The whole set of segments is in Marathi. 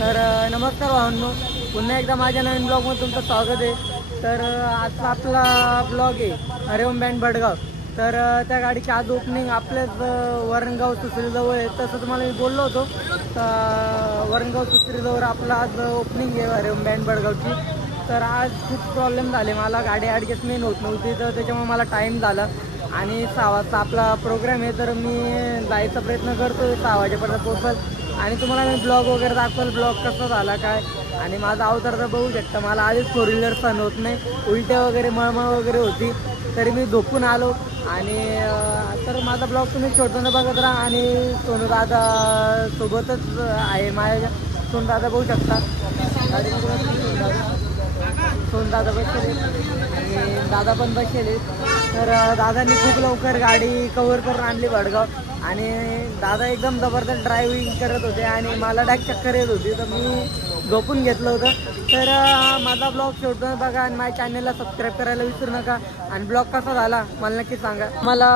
तर नमस्कार भावांनो, पुन्हा एकदा माझ्या नवीन ब्लॉगमध्ये तुमचं स्वागत आहे। तर आजचा आपला ब्लॉग आहे हरिओम बँड भडगाव। तर त्या गाडीची आज ओपनिंग आपल्याच वरणगाव सुसरीजवळ आहे। तसं तुम्हाला मी बोललो होतो वरणगाव सुसरीजवळ आपला आज ओपनिंग आहे हरिओम बँड भडगावची। तर आज खूप प्रॉब्लेम झाले, मला गाडी ॲडजस्टमेंट होत नव्हती, तर त्याच्यामुळे मला टाईम झाला आणि 6 वाजता आपला प्रोग्राम आहे। तर मी जायचा प्रयत्न करतो 6 वाजेपर्यंत पोहोचल आणि तुम्हाला मी ब्लॉग वगैरे दाखवल, ब्लॉग कसा झाला काय। आणि माझा अवतार तर बघू शकता, मला आधीच 4 व्हीलर सहन होत नाही, उलट्या वगैरे मळमळ वगैरे होती, तरी मी झोपून आलो। आणि तर माझा ब्लॉग तुम्ही शेवटपर्यंत बघत राहा। आणि सोनू दादा सोबतच आहे माझ्या, सोनू दादा बघू शकता सोनू दादा बसले आणि दादा पण बसले। तर दादांनी खूप लवकर गाडी कव्हर करून आणली भडगाव आणि दादा एकदम जबरदस्त ड्रायव्हिंग करत होते आणि मला डायरेक्ट चक्कर येत होती, तर मी झोपून घेतलं होतं। तर माझा ब्लॉग शेवटपर्यंत बघा आणि माझ्या चॅनलला सबस्क्राईब करायला विसरू नका। आणि ब्लॉग कसा झाला मला नक्की सांगा। मला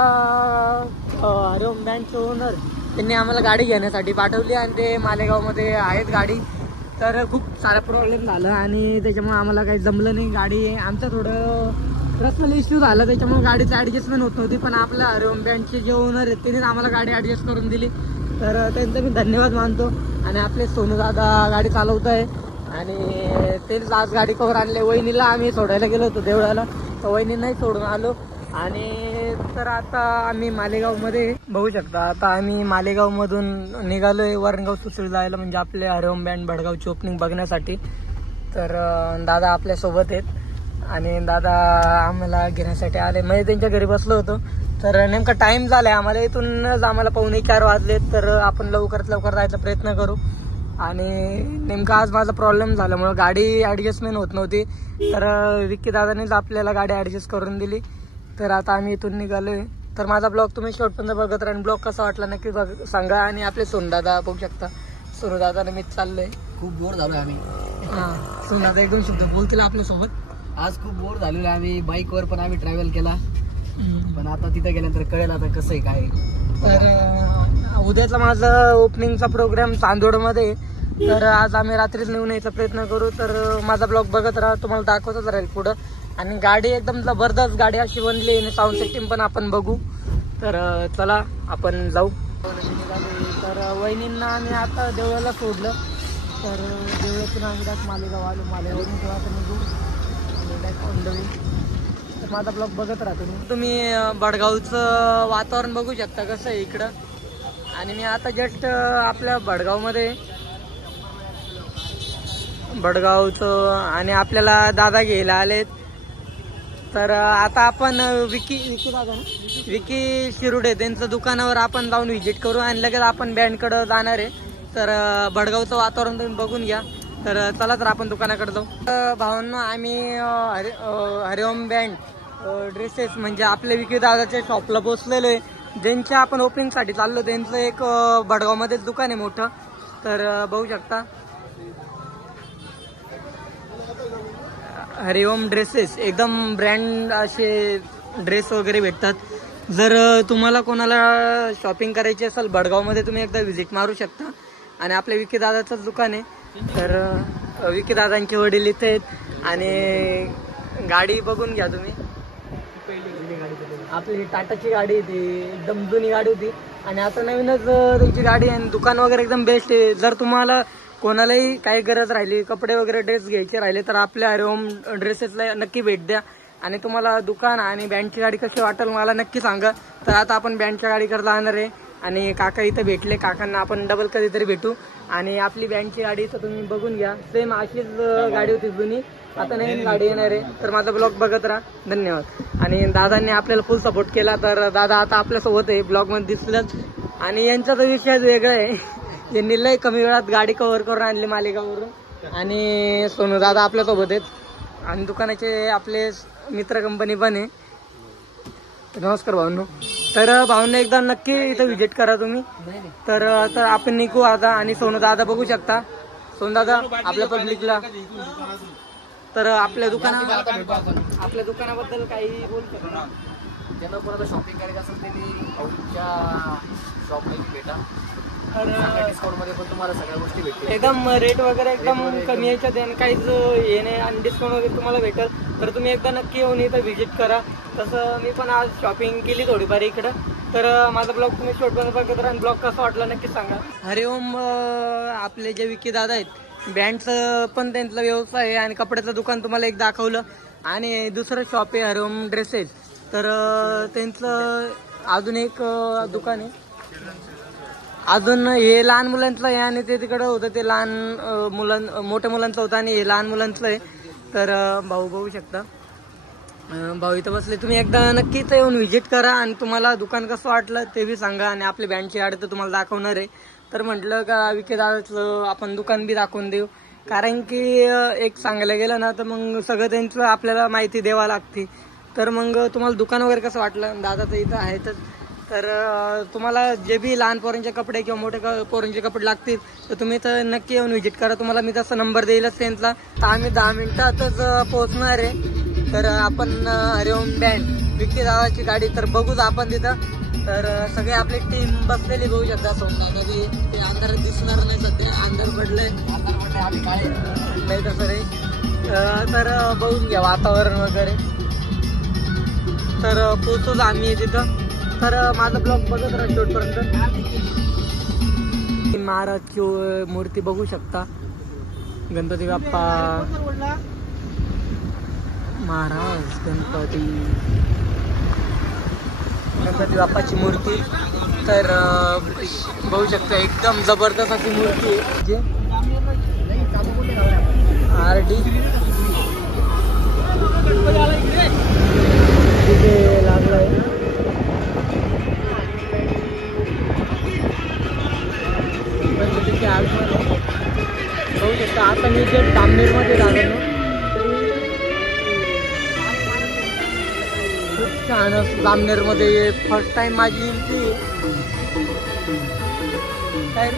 हरिओम बँडचे ओनर त्यांनी आम्हाला गाडी घेण्यासाठी पाठवली आणि ते मालेगावमध्ये आहेत गाडी। तर खूप सारा प्रॉब्लेम झाला आणि त्याच्यामुळे आम्हाला काही जमलं नाही। गाडी आमचं थोडं पर्सनल इश्यू झाला, त्याच्यामुळे गाडीचं ॲडजस्टमेंट होत नव्हती, पण आपल्या हरिओम बँडचे जे ओनर आहेत त्यांनीच आम्हाला गाडी ॲडजस्ट करून दिली, तर त्यांचा मी धन्यवाद मानतो। आणि आपले सोनू दादा गाडी चालवत आहे आणि तेच आज गाडी कवर आणले। वहिनीला आम्ही सोडायला गेलो होतो देवळाला, तर वहिनींनाही सोडून आलो। आणि तर आता आम्ही मालेगावमध्ये बघू शकता, आता आम्ही मालेगावमधून निघालोय वरणगाव सुसरी जायला, म्हणजे आपले हरिओम बँड भडगावची ओपनिंग बघण्यासाठी। तर दादा आपल्यासोबत आहेत आणि दादा आम्हाला घेण्यासाठी आले, म्हणजे त्यांच्या घरी बसलो होतो। तर नेमका टाइम झालाय आम्हाला, इथूनच आम्हाला 3:45 वाजलेत, तर आपण लवकरात लवकर जायचा प्रयत्न करू। आणि नेमका आज माझा प्रॉब्लेम झाल्यामुळे गाडी ॲडजस्टमेंट होत नव्हती, तर विक्की दादानेच आपल्याला गाडी ॲडजस्ट करून दिली। तर आता आम्ही इथून निघालोय। तर माझा ब्लॉग तुम्ही शेवटपर्यंत बघत राहा आणि ब्लॉग कसा वाटला नक्की सांगा। आणि आपले सोनू दादा बघू शकता, सोनू दादाने मी चाललोय, खूप बोर झालोय आम्ही। सोनू दादा एकदम शब्द बोलतील आपल्यासोबत। आज खूप बोर झालेलो आम्ही, बाईकवर पण आम्ही ट्रॅव्हल केला, पण आता तिथे गेल्यानंतर कळेल आता कसं आहे काय। तर उद्याचा माझा ओपनिंगचा प्रोग्राम चांदोडमध्ये, तर आज आम्ही रात्रीच निघून यायचा प्रयत्न करू। तर माझा ब्लॉग बघत राहा, तुम्हाला दाखवतच राहील पुढं। आणि गाडी एकदम जबरदस्त गाडी अशी बनली आणि साऊंड सिस्टीम पण आपण बघू। तर चला आपण जाऊ। तर वहिनींना आम्ही आता देवळाला सोडलं, तर देवळातून आम्ही डायरेक्ट मालेगाव आलो, मालेगावरून तेव्हा आपण निघू डायरेक्ट ऑन द वे। तर माझा ब्लॉग बघत राहतो तुम्ही भडगावचं वातावरण बघू शकता कसं आहे इकडं। आणि मी आता जस्ट आपल्या भडगावचं आणि आपल्याला दादा घ्यायला आलेत। तर आता आपण विकी शिरुडे त्यांचं दुकानावर आपण जाऊन व्हिजिट करू आणि लगेच आपण बँडकडं जाणार आहे। तर भडगावचं वातावरण तुम्ही बघून घ्या। तर चला तर आपण दुकानाकडे जाऊ। भावांनो, आम्ही हरिओम बँड ड्रेसेस म्हणजे आपले विकी दादाच्या शॉपला पोचलेलो आहे, ज्यांच्या आपण ओपनिंगसाठी चाललो। त्यांचं एक भडगावमध्येच दुकान आहे मोठं, तर बघू शकता हरिओम ड्रेसेस, एकदम ब्रँड असे ड्रेस वगैरे भेटतात। जर तुम्हाला कोणाला शॉपिंग करायची असेल भडगावमध्ये, तुम्ही एकदा व्हिजिट मारू शकता। आणि आपल्या विकी दादाचंच दुकान आहे, तर विकी दादांचे वडील इथे आहेत। आणि गाडी बघून घ्या तुम्ही, आपली टाटाची गाडी ती एकदम जुनी गाडी होती आणि आता नवीनच त्यांची गाडी आहे। दुकान वगैरे एकदम बेस्ट आहे। जर तुम्हाला कोणालाही काही गरज राहिली, कपडे वगैरे ड्रेस घ्यायचे राहिले, तर आपल्या हरिओम ड्रेसेसला नक्की भेट द्या। आणि तुम्हाला दुकान आणि बँडची गाडी कशी वाटेल मला नक्की सांगा। तर आता आपण बँडच्या गाडीकडे जाणार आहे आणि काका इथं भेटले, काकांना आपण डबल कधीतरी भेटू। आणि आपली बँडची गाडी तर तुम्ही बघून घ्या, सेम अशीच गाडी होती जुनी, आता नवीन गाडी येणार आहे। तर माझा ब्लॉग बघत राहा, धन्यवाद। आणि दादांनी आपल्याला फुल सपोर्ट केला, तर दादा आता आपल्यासोबत आहे, ब्लॉगमध्ये दिसलंच। आणि यांचा तर विषयच वेगळा आहे, यांनी लय कमी वेळात गाडी कव्हर करून आणली मालेगाववरून। आणि सोनू दादा आपल्यासोबत आहेत आणि दुकानाचे आपले मित्र कंपनी पण आहे। नमस्कार भाऊंनो। तर भाऊंना एकदा नक्की इथं व्हिजिट करा तुम्ही। तर आता आपण निघू आता। आणि सोनू दादा बघू शकता, सोनू दादा आपल्या पब्लिकला, तर आपल्या दुकानाबद्दल काही बोलू शकता। ज्यांना कोणाला शॉपिंग करायचं असेल त्यांनी भाऊंच्या शॉपला भेटा। डिस्काउंट मध्ये पण तुम्हाला सगळ्या गोष्टी भेटतील. एकदम रेट वगैरे एकदम कमी याच्यात आहे, काहीच हे नाही आणि डिस्काउंट वगैरे तुम्हाला भेटेल. तर तुम्ही एकदा नक्की येऊन इथं व्हिजिट करा. तसं मी पण आज शॉपिंग केली थोडीफार इकडं. तर माझा ब्लॉग तुम्ही शेवटपर्यंत बघत राहा आणि ब्लॉग कसा वाटला नक्की सांगा. हरिओम आपले जे विकी दादा आहेत, बँडचं पण त्यांचा व्यवसाय आहे आणि कपड्याचं दुकान तुम्हाला एक दाखवलं. आणि दुसरं शॉप आहे हरिओम ड्रेसेस. तर त्यांचं अजून एक दुकान आहे, अजून हे लहान मुलांचं आहे आणि ते तिकडं होतं ते लहान मोठ्या मुलांचं होतं आणि हे लहान मुलांचं आहे. तर भाऊ बघू शकता, भाऊ इथं बसले. तुम्ही एकदा नक्कीच येऊन व्हिजिट करा आणि तुम्हाला दुकान कसं वाटलं ते बी सांगा. आणि आपली बँडची ॲड तर तुम्हाला दाखवणार आहे. तर म्हटलं का विके दादाचं आपण दुकान बी दाखवून देऊ, कारण की एक सांगायला गेलं ना तर मग सगळं त्यांचं आपल्याला माहिती द्यावं लागते. तर मग तुम्हाला दुकान वगैरे कसं वाटलं, दादा तर इथं आहेतच. तर तुम्हाला जे बी लहान पोरांचे कपडे किंवा मोठे पोरांचे कपडे लागतील तर तुम्ही तर नक्की येऊन व्हिजिट करा. तुम्हाला मी तसा नंबर देईलच त्यांचा. तर आम्ही 10 मिनिटातच पोहोचणार आहे. तर आपण हरिओम बँड विकी दादाची गाडी तर बघूच आपण तिथं. तर सगळे आपली टीम बसलेली बघू शकता. सोमनाथ बी ते अंधारात दिसणार नाही, सध्या अंधार पडलंय. आम्ही काय नाही तसं नाही. तर बघून घ्या वातावरण वगैरे. तर पोहोचूच आम्ही तिथं. तर माझा ब्लॉग बघत राहा शेवटपर्यंत. महाराजची मूर्ती बघू शकता, गणपती बाप्पा महाराज, गणपती बाप्पाची मूर्ती. तर बघू शकता एकदम जबरदस्त अशी मूर्ती आहे. जे RD तिथे लागलाय. गणपतीची आगमन बघू शकता. आता मी जे जामनेरमध्ये झालो, खूप छान असं जामनेरमध्ये फर्स्ट टाइम माझी एंट्री काय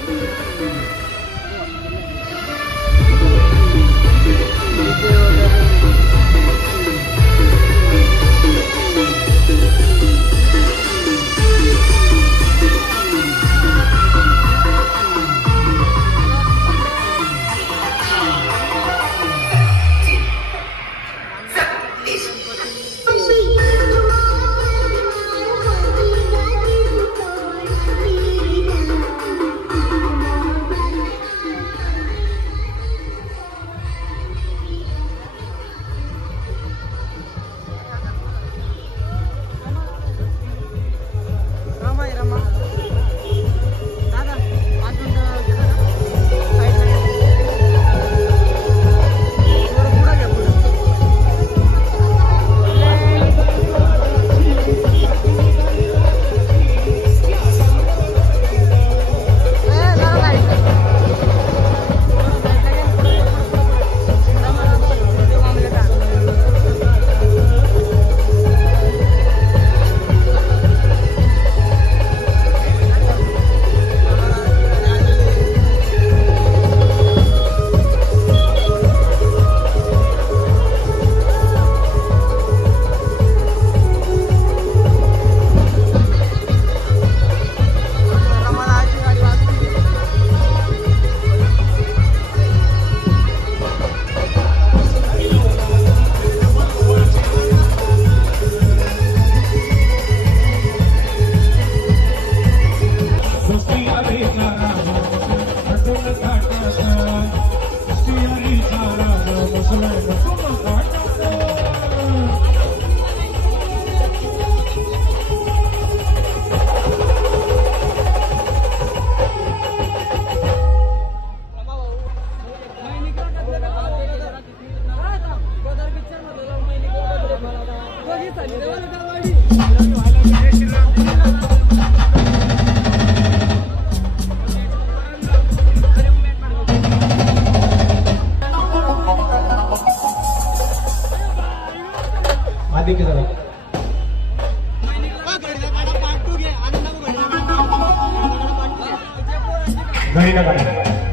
घरी नका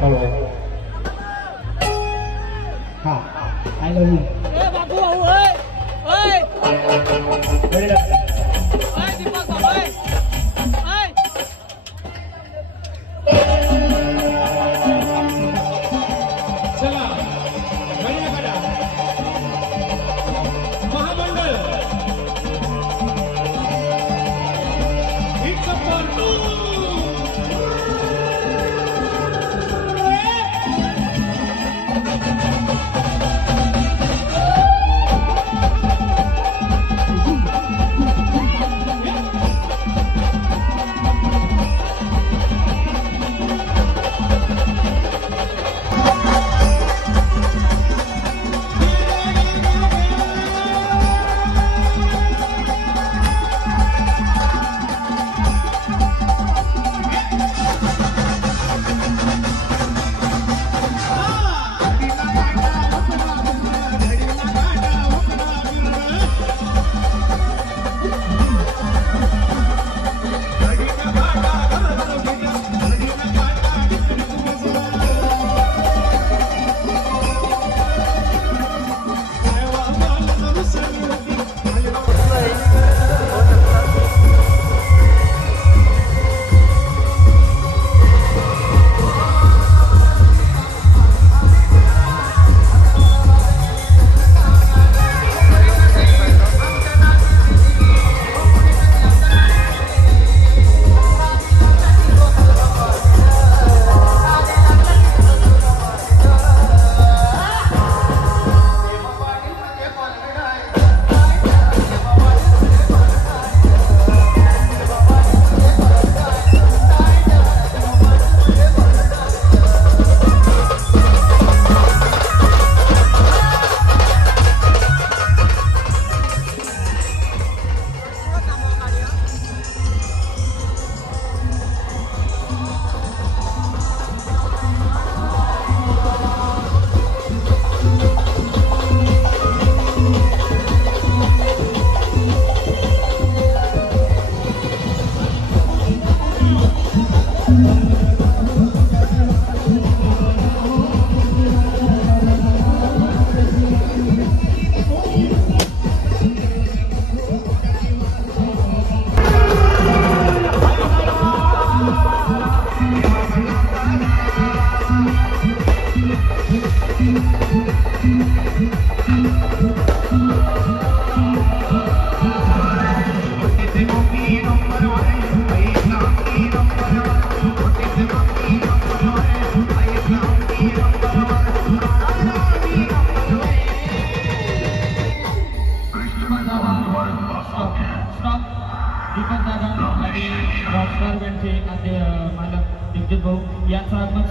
बरोबर. हा आय लव्ह यू. बाबू ओय ओय घरी नका. ओय दीपक ओय ओय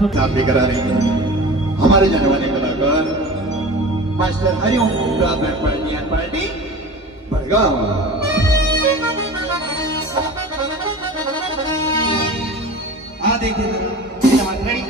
सामने करा रहे हैं हमारे जाने वाले कलाकार मास्टर हरिओम ब्राह्मण पार्टी भड़गांव। देखिए रेडी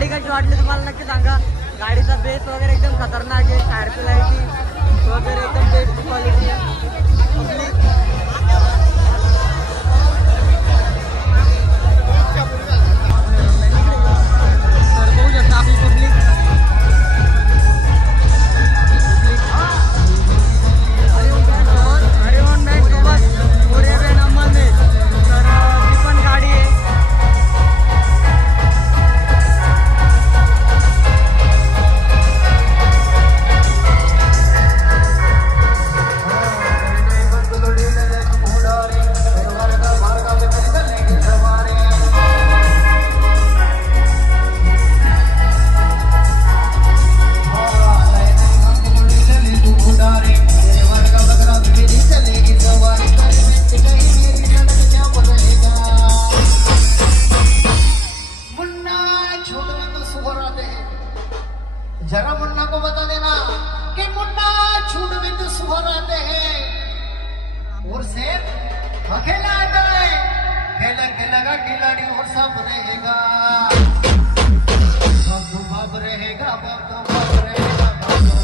गाडी कशी वाटली तुम्हाला नक्की सांगा. गाडीचा बेस वगैरे एकदम खतरनाक आहे. टायरची लाईटिंग वगैरे एकदम बेस्ट क्वालिटी आहे. बघू शकता आपली पब्लिक. हरिओम बँक सोबत मोरेबेन अंबाने तर ती पण गाडी आहे. जरा मुन्ना को बता देना कि मुन्ना छूट में तो सुबह आते हैं और से अकेला आता है. खेला खेलेगा खिलाड़ी और सब रहेगा. बाप तो बाप रहेगा, बाप तो बाप रहेगा, बाप तो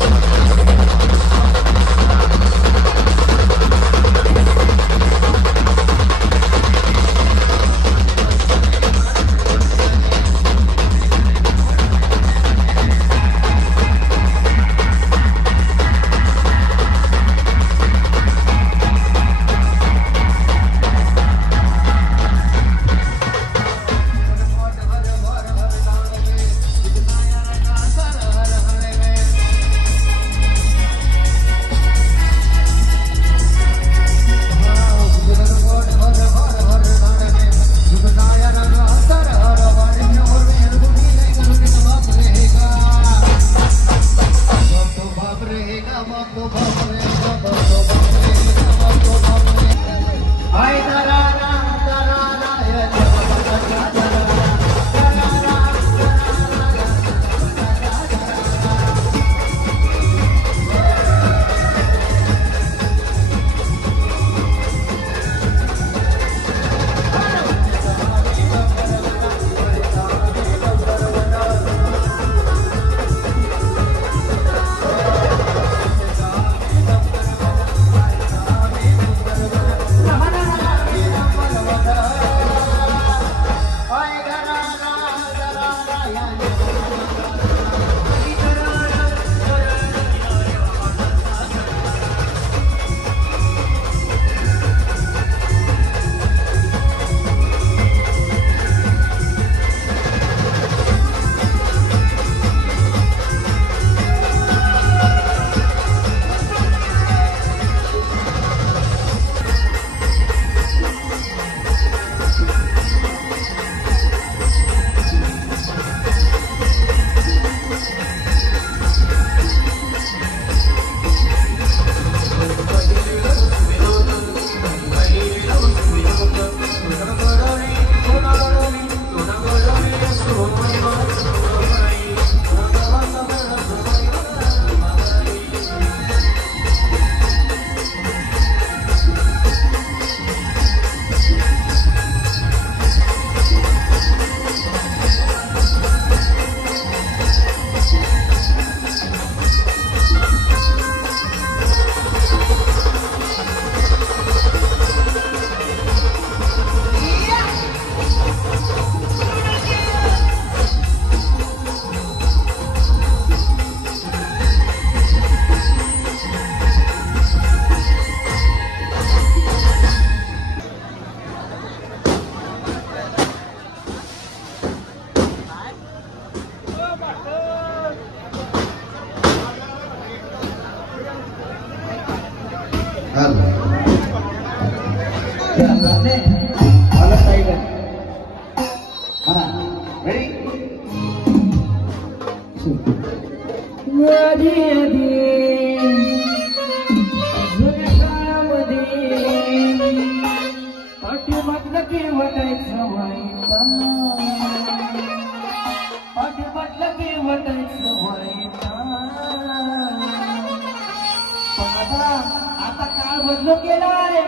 आता काळ बदलू केलाय.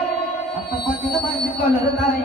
आता पतीला माझी कलर नाही.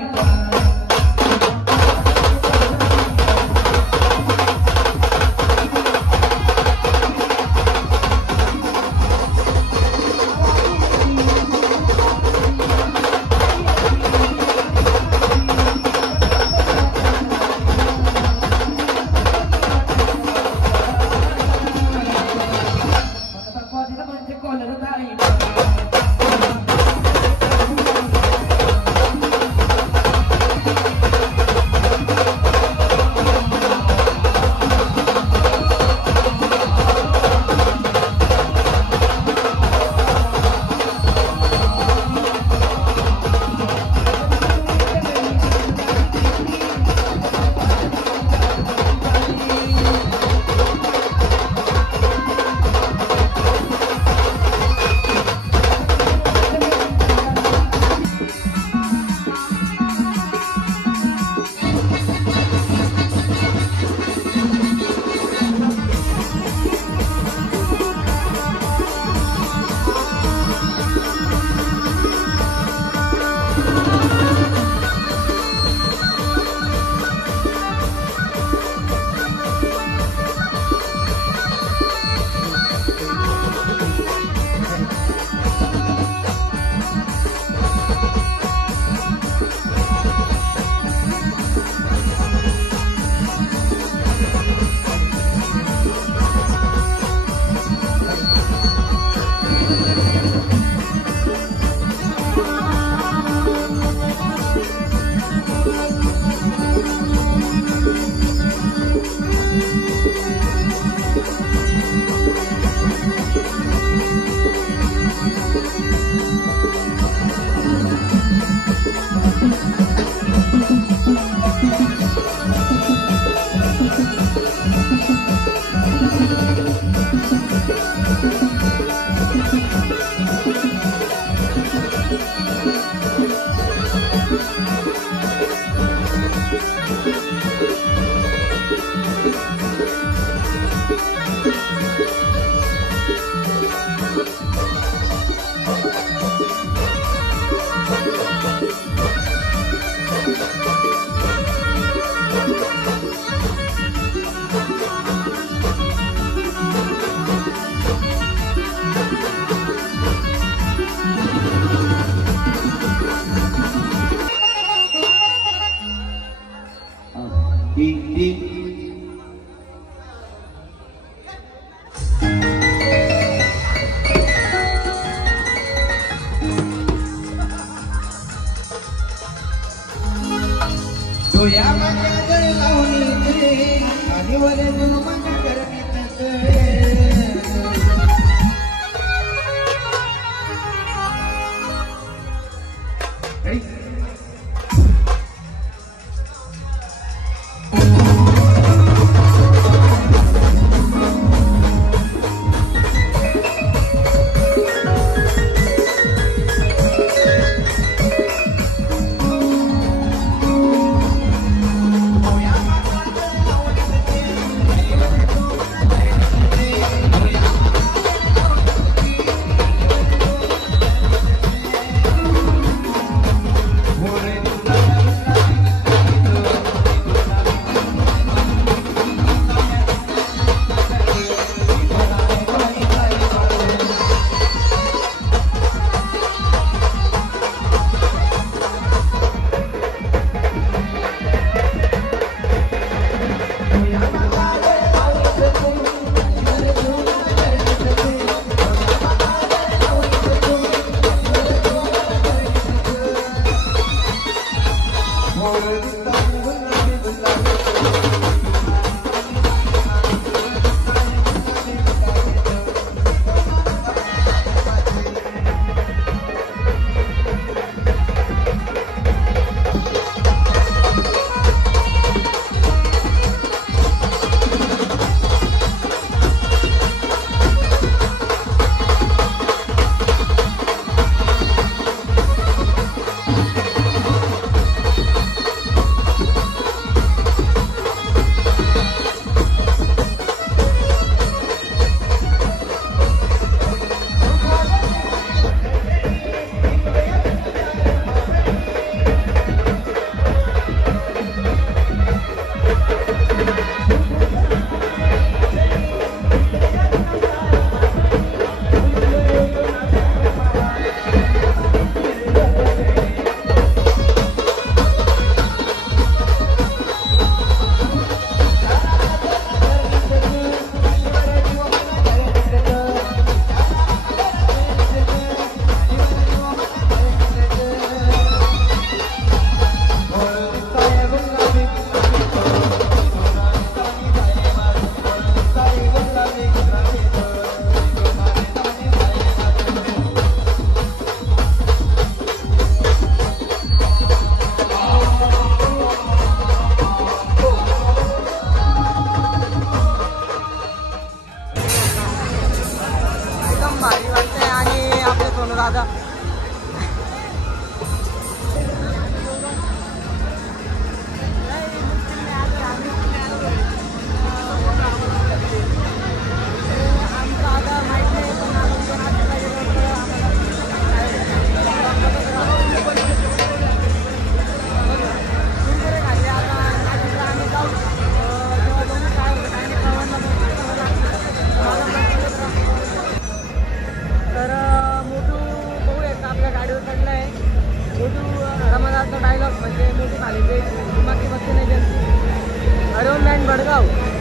दादा.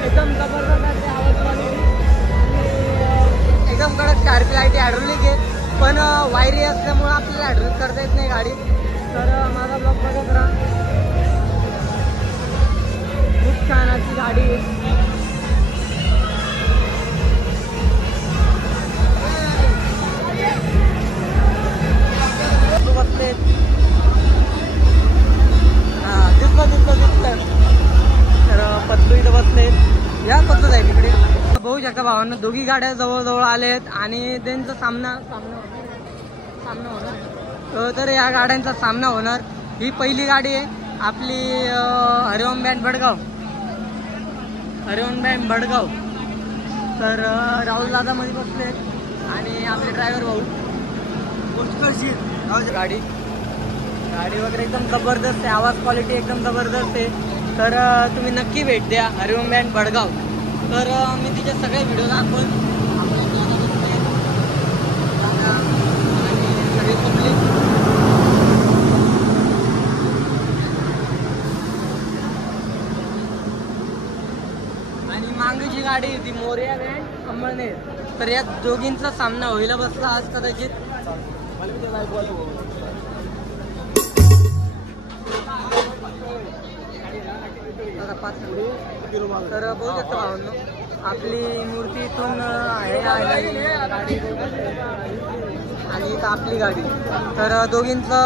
एकदम जबरदस्त आवाज एकदम कडक स्कॉर्पिओ आहे ती हायड्रोलिक आहे पण वायरी असल्यामुळे आपल्याला हायड्रोलिक करता येत नाही गाडी. तर माझा ब्लॉग बघत राहा. गाडी बसले. हा दिसलं. तर पतलू इथं बसले. या पतलू जाईल इकडे. बघू शकता भावांना दोघी गाड्या जवळ आलेत आणि त्यांचा सामना होणार. तर या गाड्यांचा सामना होणार. ही पहिली गाडी आहे आपली हरिओम बँड भडगाव. तर राहुल दादा मध्ये बसले आणि आपले ड्रायव्हर भाऊ गाडी वगैरे एकदम जबरदस्त आहे. आवाज क्वालिटी एकदम जबरदस्त आहे. तर तुम्ही नक्की भेट द्या हरिओम बँड भडगाव. तर मी तिचे सगळे व्हिडिओ दाखवून सगळी पब्लिक आणि मागे जी गाडी होती मोरया बँड अंमळनेर. तर या दोघींचा सामना होईला बसला आज कदाचित. तर बघू शकता भावांनो आपली मूर्ती इथून आहे आणि इथं आपली गाडी. तर दोघींचा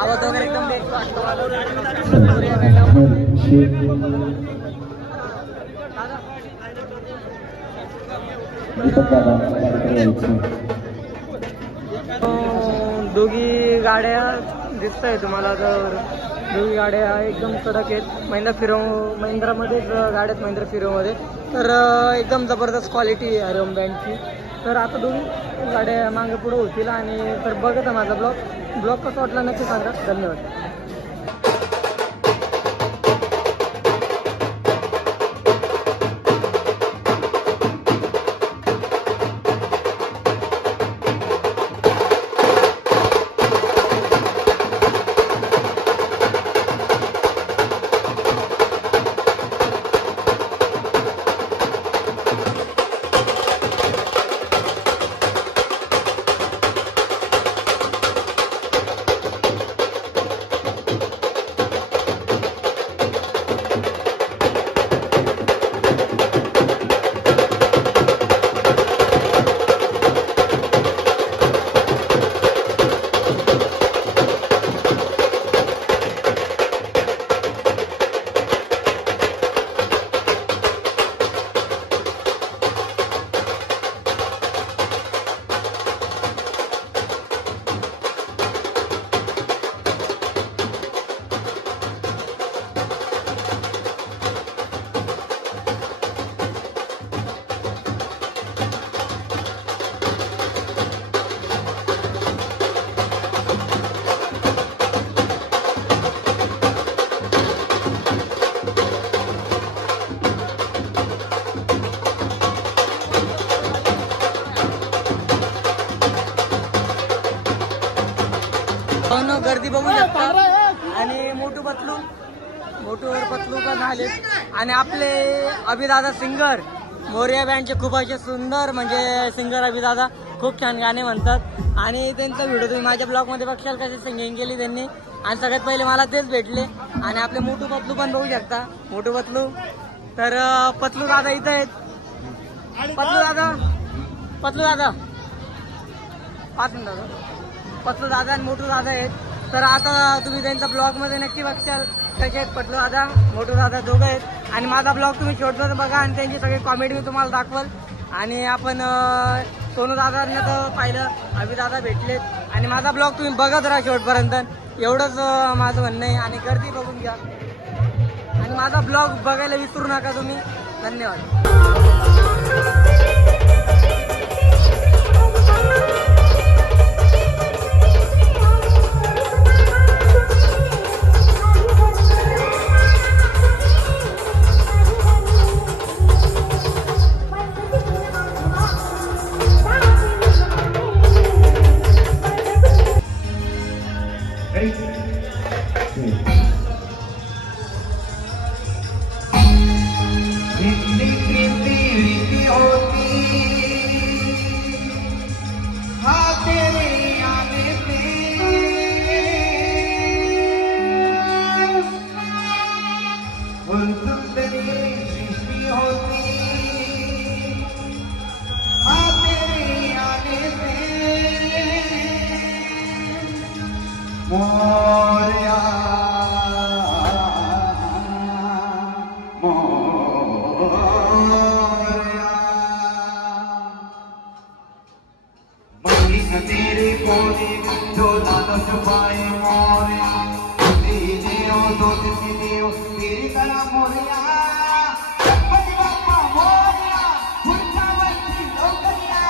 आवाज वगैरे एकदम बेस्ट वाटतो. दोघी गाड्या दिसत आहे तुम्हाला. तर दोघी गाड्या एकदम कडक आहेत. महिंद्रामध्येच गाड्या आहेत महिंद्रा फिरोमध्ये. तर एकदम जबरदस्त क्वालिटी आहे हरिओम बँडची. तर आता दोघी गाड्या मागे पुढे होतील. आणि तर बघत आहे माझा ब्लॉग कसा वाटला नक्की सांगा. धन्यवाद. गर्दी बघू शकता. आणि मोठू पतलू पण आले. आणि आपले अभिदादा सिंगर मोरया बँडचे खूप असे सुंदर म्हणजे सिंगर अभिदादा खूप छान गाणे म्हणतात. आणि त्यांचा व्हिडिओ तुम्ही माझ्या ब्लॉगमध्ये बघशाल कशी सिंगिंग केली त्यांनी. आणि सगळ्यात पहिले मला तेच भेटले. आणि आपले मोठू पतलू पण बघू शकता. मोठू पतलू. तर पतलू दादा इथं आहेत. पतलू दादा पतलू दादा आणि मोठू दादा आहेत. तर आता तुम्ही त्यांचा ब्लॉग मध्ये नक्की बघशाल कसे आहेत पतलू दादा मोठू दादा दोघं आहेत. आणि माझा ब्लॉग तुम्ही शेवटमध्ये बघा आणि त्यांची सगळी कॉमेडी मी तुम्हाला दाखवल. आणि आपण सोनू दादांना तर पाहिलं, अभिदादा भेटलेत. आणि माझा ब्लॉग तुम्ही बघत राहा शेवटपर्यंत. एवढंच माझं म्हणणं आहे. आणि गर्दी बघून घ्या आणि माझा ब्लॉग बघायला विसरू नका तुम्ही. धन्यवाद. मोरया मोरया मंगी तेरी बोली जो दानो छुपाए मोरया दीदी ओ दो दीदी ओ तेरी तरह मोरया गणपति बाप्पा मोरया पुरचावरती लोकरिया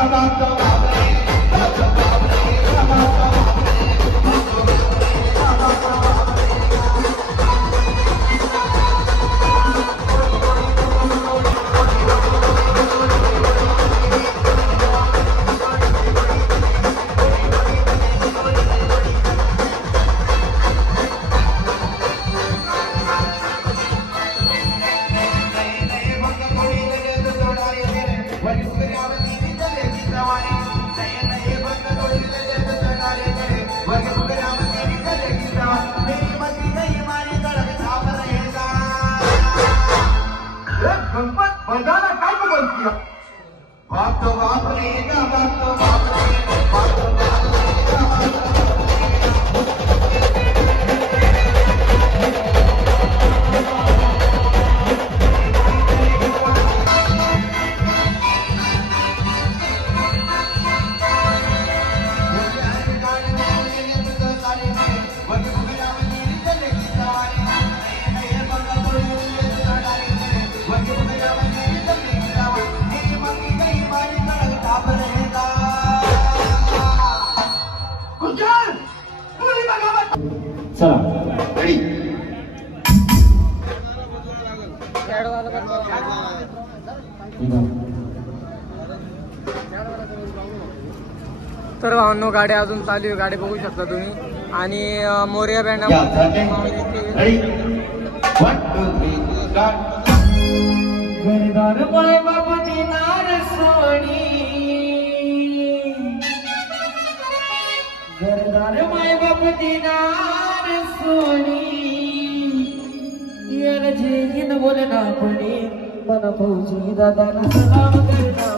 चला तर भावांनो गाडी अजून चालू आहे, गाडी बघू शकता तुम्ही. आणि मोरया बँड घरदार माय बाप दिनार सोनी याला जेहीन बोलना पडी मन फौजी दादाला सलाम करना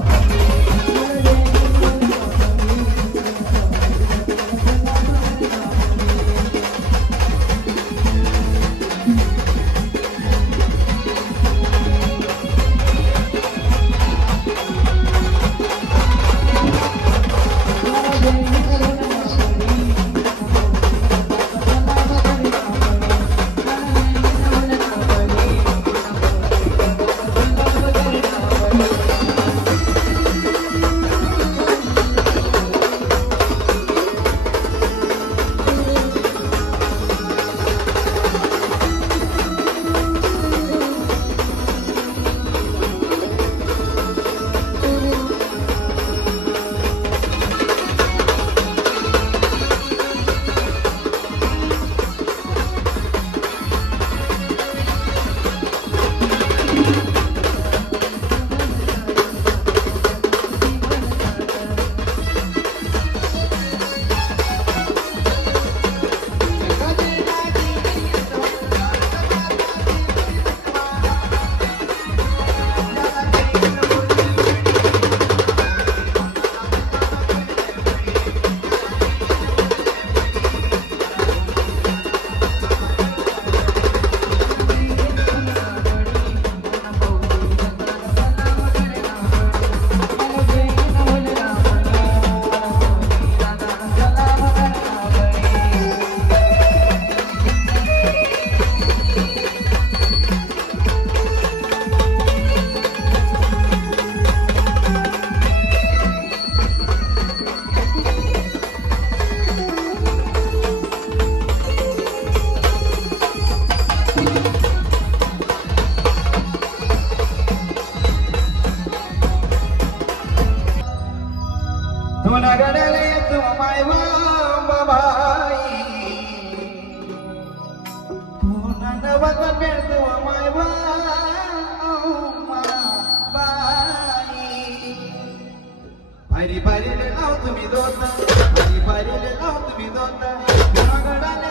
हरी पारीले लाव तुम्ही दोन हरी पारीले लाव तुम्ही दोन गुणागडाले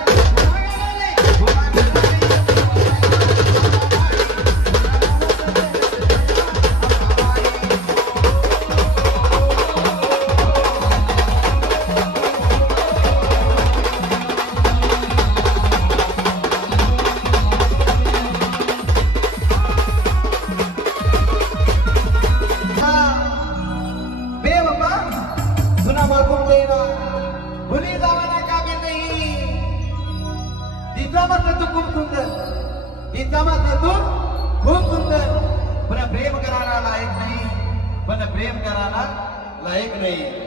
खूप सुंदर पण प्रेम करायला लायक नाही पण प्रेम करायला लायक नहीं